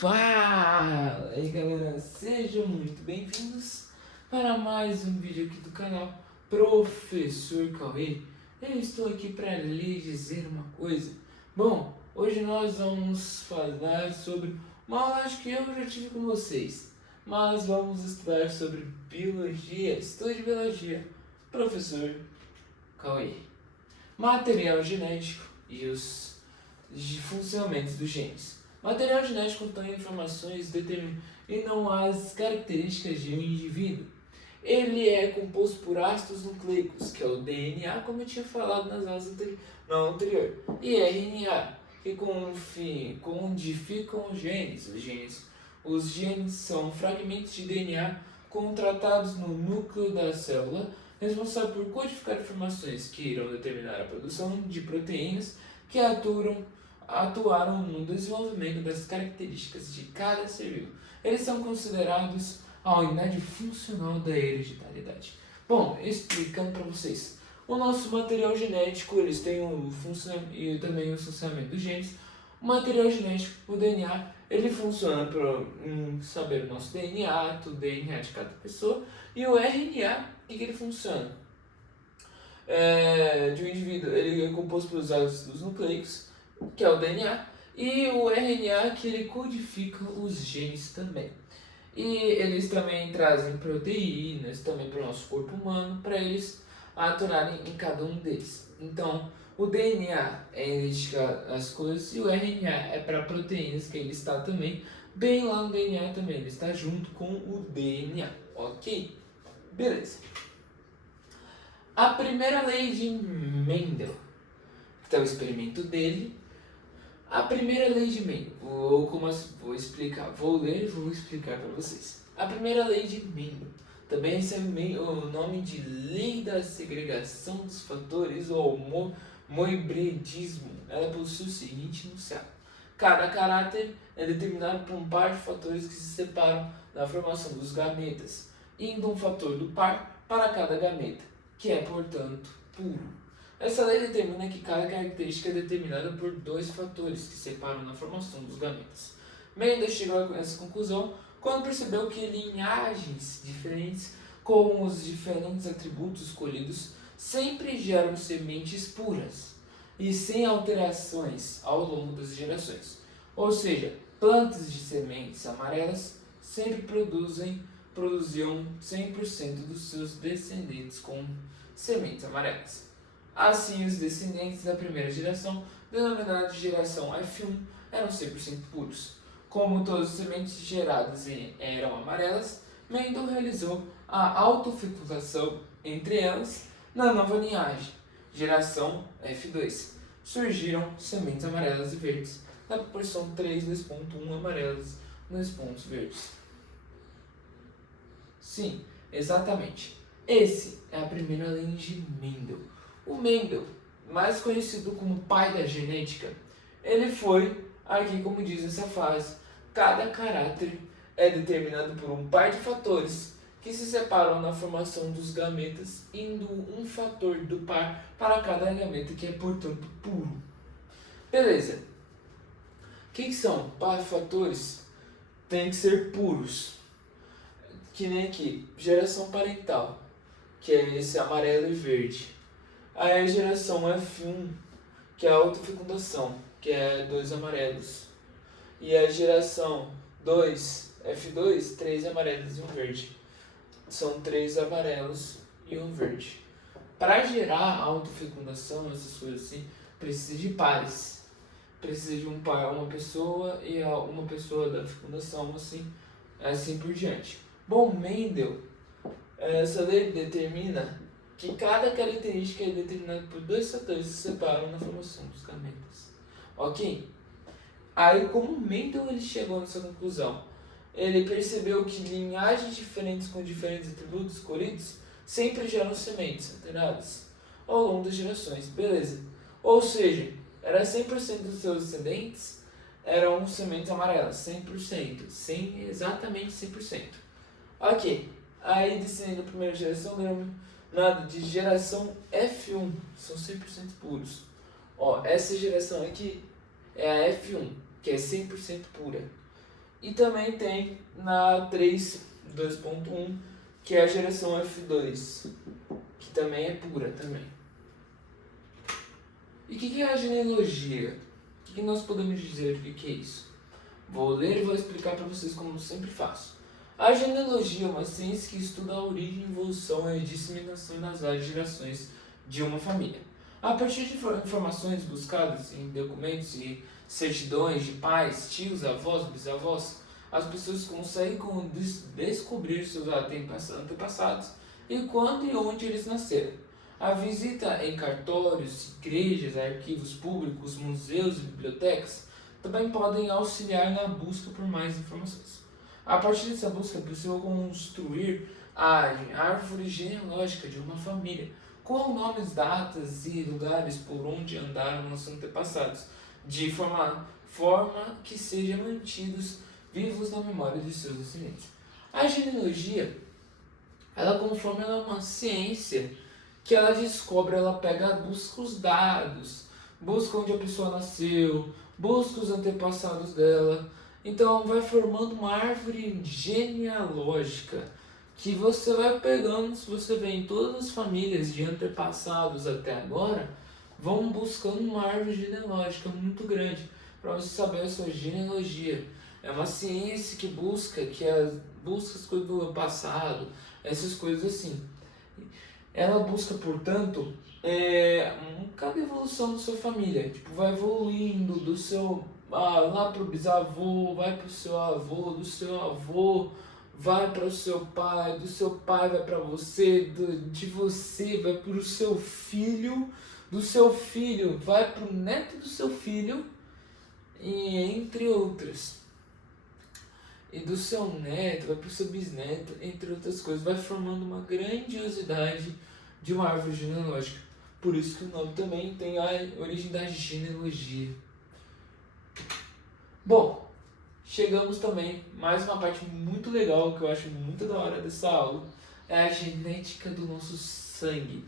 Fala aí galera, sejam muito bem-vindos para mais um vídeo aqui do canal Professor Cauê. Eu estou aqui para lhe dizer uma coisa. Bom, hoje nós vamos falar sobre uma aula que eu já tive com vocês, mas vamos estudar sobre biologia, estudo de biologia, Professor Cauê. Material genético e os funcionamentos dos genes. Material genético contém informações determinam as características de um indivíduo. Ele é composto por ácidos nucleicos, que é o DNA, como eu tinha falado nas aulas anterior, e RNA, que codificam os genes. Os genes são fragmentos de DNA contratados no núcleo da célula, responsável por codificar informações que irão determinar a produção de proteínas que atuaram no desenvolvimento das características de cada ser vivo. Eles são considerados a unidade funcional da hereditariedade. Bom, explicando para vocês, o nosso material genético, eles têm e também o funcionamento dos genes. O material genético, o DNA, ele funciona para saber o nosso DNA, o DNA de cada pessoa, e o RNA, o que ele funciona? De um indivíduo, ele é composto pelos ácidos nucleicos, que é o DNA, e o RNA, que ele codifica os genes também. E eles também trazem proteínas também para o nosso corpo humano, para eles atuarem em cada um deles. Então, o DNA é identificar as coisas e o RNA é para proteínas, que ele está também bem lá no DNA também, ele está junto com o DNA, ok? Beleza. A primeira lei de Mendel, que é o experimento dele. A primeira lei de Mendel, vou ler e vou explicar para vocês. A primeira lei de Mendel também recebe o nome de lei da segregação dos fatores ou moibridismo. Ela possui o seguinte enunciado: cada caráter é determinado por um par de fatores que se separam na formação dos gametas, indo um fator do par para cada gameta, que é, portanto, puro. Essa lei determina que cada característica é determinada por dois fatores que separam na formação dos gametas. Mendel chegou a essa conclusão quando percebeu que linhagens diferentes com os diferentes atributos escolhidos sempre geram sementes puras e sem alterações ao longo das gerações. Ou seja, plantas de sementes amarelas sempre produziam 100% dos seus descendentes com sementes amarelas. Assim, os descendentes da primeira geração, denominada de geração F1, eram 100% puros. Como todas as sementes geradas eram amarelas, Mendel realizou a autofecundação entre elas na nova linhagem, geração F2. Surgiram sementes amarelas e verdes, na proporção 3:1 amarelas, 2 pontos verdes. Sim, exatamente. Esse é a primeira lei de Mendel. O Mendel, mais conhecido como pai da genética, ele foi, aqui como diz essa frase, cada caráter é determinado por um par de fatores que se separam na formação dos gametas, indo um fator do par para cada gameta, que é, portanto, puro. Beleza. O que são par de fatores? Tem que ser puros. Que nem aqui, geração parental, que é esse amarelo e verde. Aí a geração F1, que é a autofecundação, que é 2 amarelos. E a geração F2, 3 amarelos e um verde. São 3 amarelos e um verde. Para gerar a autofecundação, essas coisas assim, precisa de pares. Precisa de um par, uma pessoa e uma pessoa da fecundação, assim por diante. Bom, Mendel, essa lei determina que cada característica é determinada por dois fatores que se separam na formação dos gametas. Ok? Aí, como Mendel ele chegou nessa conclusão? Ele percebeu que linhagens diferentes com diferentes atributos escolhidos sempre geram sementes alteradas ao longo das gerações. Beleza. Ou seja, era 100% dos seus descendentes eram sementes amarelas. 100%. Exatamente 100%. Ok. Aí, descendendo da primeira geração, nada de geração F1, são 100% puros. Ó, essa geração aqui é a F1, que é 100% pura. E também tem na 3.2.1, que é a geração F2, que também é pura também. E o que é a genealogia? O que nós podemos dizer do que é isso? Vou ler e vou explicar para vocês como sempre faço. A genealogia é uma ciência que estuda a origem, evolução e disseminação das várias gerações de uma família. A partir de informações buscadas em documentos e certidões de pais, tios, avós, bisavós, as pessoas conseguem descobrir seus antepassados e quando e onde eles nasceram. A visita em cartórios, igrejas, arquivos públicos, museus e bibliotecas também podem auxiliar na busca por mais informações. A partir dessa busca é possível construir a árvore genealógica de uma família, com nomes, datas e lugares por onde andaram os antepassados, de forma que sejam mantidos vivos na memória de seus descendentes. A genealogia, conforme ela é uma ciência que ela descobre, ela busca os dados, busca onde a pessoa nasceu, busca os antepassados dela. Então vai formando uma árvore genealógica que você vai pegando. Se você vê em todas as famílias de antepassados até agora, vão buscando uma árvore genealógica muito grande para você saber a sua genealogia. É uma ciência que busca as coisas do passado, essas coisas assim. Ela busca, portanto, cada evolução da sua família. Tipo, vai evoluindo do seu lá pro bisavô, vai pro seu avô, do seu avô vai para o seu pai, do seu pai vai para você, de você vai para o seu filho, do seu filho vai para o neto do seu filho, e entre outras. E do seu neto vai para o seu bisneto, entre outras coisas. Vai formando uma grandiosidade de uma árvore genealógica. Por isso que o nome também tem a origem da genealogia. Bom, chegamos também, mais uma parte muito legal, que eu acho muito da hora dessa aula, é a genética do nosso sangue.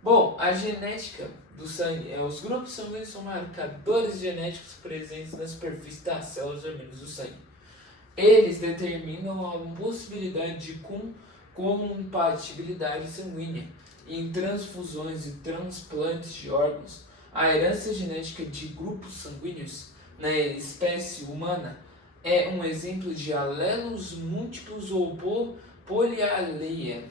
Bom, a genética do sangue, os grupos sanguíneos são marcadores genéticos presentes na superfície das células vermelhas do sangue. Eles determinam a possibilidade de compatibilidade sanguínea em transfusões e transplantes de órgãos. A herança genética de grupos sanguíneos na espécie humana é um exemplo de alelos múltiplos ou polialelia.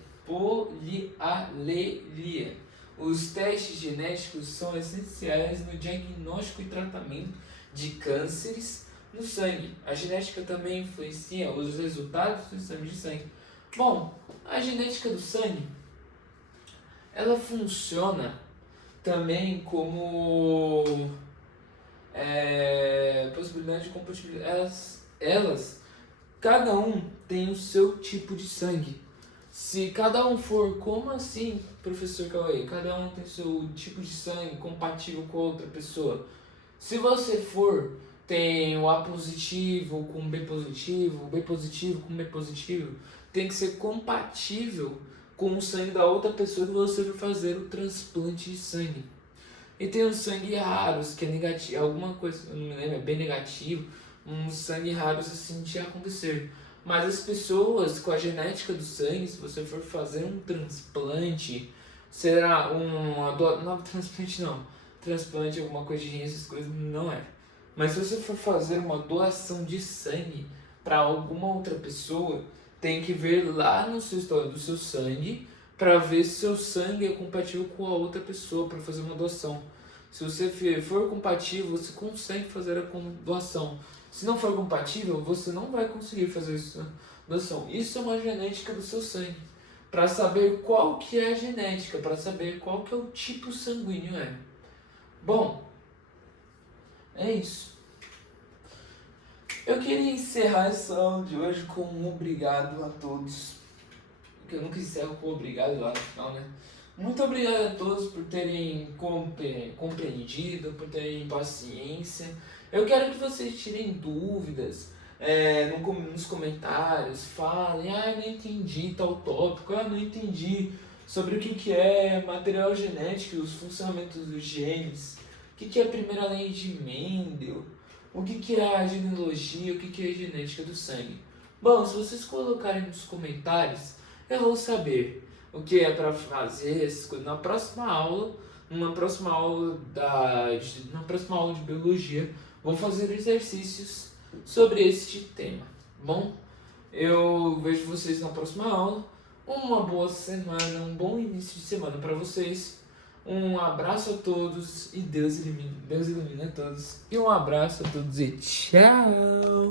Os testes genéticos são essenciais no diagnóstico e tratamento de cânceres no sangue. A genética também influencia os resultados do exame de sangue. Bom, a genética do sangue, ela funciona também como possibilidade de compatibilidade. Cada um tem o seu tipo de sangue. Se cada um for, como assim, professor Cauê? Cada um tem o seu tipo de sangue compatível com outra pessoa. Se você tem o A positivo com B positivo, o B positivo com B positivo, tem que ser compatível com o sangue da outra pessoa que você for fazer o transplante de sangue. E tem os sangue raros, que é negativo, alguma coisa, eu não me lembro, é bem negativo, uns sangue raros assim de acontecer. Mas as pessoas com a genética do sangue, se você for fazer um transplante, será não, transplante não, transplante alguma coisa de rim, essas coisas não é. Mas se você for fazer uma doação de sangue para alguma outra pessoa, tem que ver lá no seu histórico do seu sangue para ver se seu sangue é compatível com a outra pessoa para fazer uma doação. Se você for compatível, você consegue fazer a doação. Se não for compatível, você não vai conseguir fazer essa doação. Isso é uma genética do seu sangue. Para saber qual que é a genética, para saber qual que é o tipo sanguíneo Bom, é isso. Eu queria encerrar essa aula de hoje com um obrigado a todos. Porque eu nunca encerro com obrigado lá no final, né? Muito obrigado a todos por terem compreendido, por terem paciência. Eu quero que vocês tirem dúvidas nos comentários, falem, não entendi tal tópico, não entendi sobre o que é material genético e os funcionamentos dos genes, o que é a primeira lei de Mendel. o que é a genealogia, o que é a genética do sangue. Bom, se vocês colocarem nos comentários, eu vou saber o que é para fazer essas coisas na próxima aula. Na próxima aula de biologia, vou fazer exercícios sobre este tema. Bom, eu vejo vocês na próxima aula. Uma boa semana, um bom início de semana para vocês. Um abraço a todos e Deus ilumina a todos. E um abraço a todos e tchau!